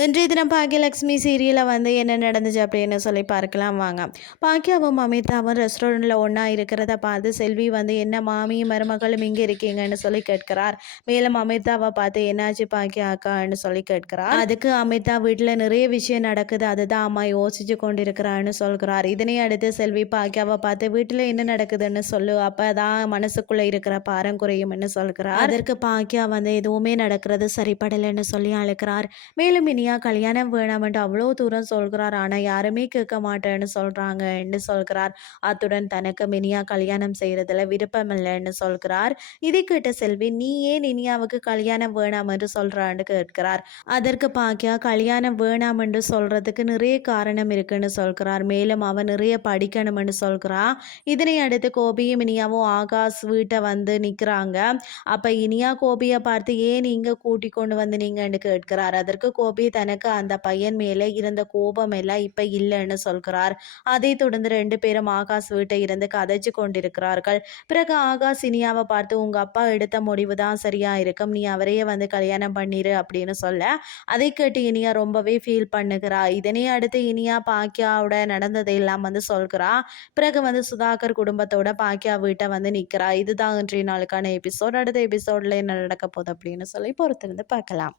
இன்றைய தினம் பாக்கியலக்ஷ்மி சீரியலில் வந்து என்ன நடந்துச்சு அப்படின்னு சொல்லி பார்க்கலாம் வாங்க. பாக்கியாவும் அமிதாவும் ரெஸ்டாரண்ட்டில் ஒன்றா இருக்கிறத பார்த்து செல்வி வந்து என்ன மாமியும் மருமகளும் இங்கே இருக்கீங்கன்னு சொல்லி கேட்கிறார். மேலும் அமிதாவை பார்த்து என்னாச்சு பாக்கியா அக்கான்னு சொல்லி கேட்கிறார். அதுக்கு அமிதா வீட்டில் நிறைய விஷயம் நடக்குது. அதுதான் அம்மா யோசிச்சு கொண்டிருக்கிறான்னு சொல்கிறார். இதனை அடுத்து செல்வி பாக்கியாவை பார்த்து வீட்டில் என்ன நடக்குதுன்னு சொல்லு. அப்போ தான் மனசுக்குள்ளே இருக்கிற பாரம் குறையும்னு சொல்கிறார். அதற்கு பாக்கியா வந்து எதுவுமே நடக்கிறது சரிப்படலைன்னு சொல்லி அழைக்கிறார். மேலும் இனி இனியா கல்யாணம் வேணாம்ன்ட்டு அவ்வளோ தூரம் சொல்கிறார். ஆனால் யாருமே கேட்க மாட்டேன்னு சொல்கிறாங்கன்னு சொல்கிறார். அத்துடன் தனக்கு மினியா கல்யாணம் செய்கிறதுல விருப்பம் இல்லைன்னு சொல்கிறார். இதை கேட்ட செல்வி நீ ஏன் இனியாவுக்கு கல்யாணம் வேணாம் என்று சொல்கிறான்னு கேட்கிறார். அதற்கு பாக்கியா கல்யாணம் வேணாம் என்று சொல்கிறதுக்கு நிறைய காரணம் இருக்குன்னு சொல்கிறார். மேலும் அவன் நிறைய படிக்கணும்னு சொல்கிறா. இதனை அடுத்து கோபியும் இனியாவும் ஆகாஷ் வீட்டை வந்து நிற்கிறாங்க அப்போ இனியா கோபியை பார்த்து ஏன் நீங்கள் கூட்டி கொண்டு வந்து நீங்கன்னு கேட்கிறார். அதற்கு கோபி தனக்கு அந்த பையன் மேலே இருந்த கோபம் எல்லாம் இப்போ இல்லைன்னு சொல்கிறார். அதை தொடர்ந்து ரெண்டு பேரும் ஆகாஷ் வீட்டை இருந்து கதைச்சு கொண்டிருக்கிறார்கள். பிறகு ஆகாஷ் இனியாவை பார்த்து உங்க அப்பா எடுத்த முடிவு தான் சரியா இருக்கும். நீ அவரையே வந்து கல்யாணம் பண்ணிரு அப்படின்னு சொல்ல அதை கேட்டு இனியா ரொம்பவே ஃபீல் பண்ணுகிறா. இதனை அடுத்து இனியா பாக்கியாவோட நடந்ததை எல்லாம் வந்து சொல்கிறா. பிறகு வந்து சுதாகர் குடும்பத்தோட பாக்கியா வீட்டை வந்து நிற்கிறா. இதுதான் இன்றைய நாளுக்கான எபிசோட் அடுத்த எபிசோட்ல என்ன நடக்க போகுது? அப்படின்னு சொல்லி பொறுத்திருந்து பார்க்கலாம்.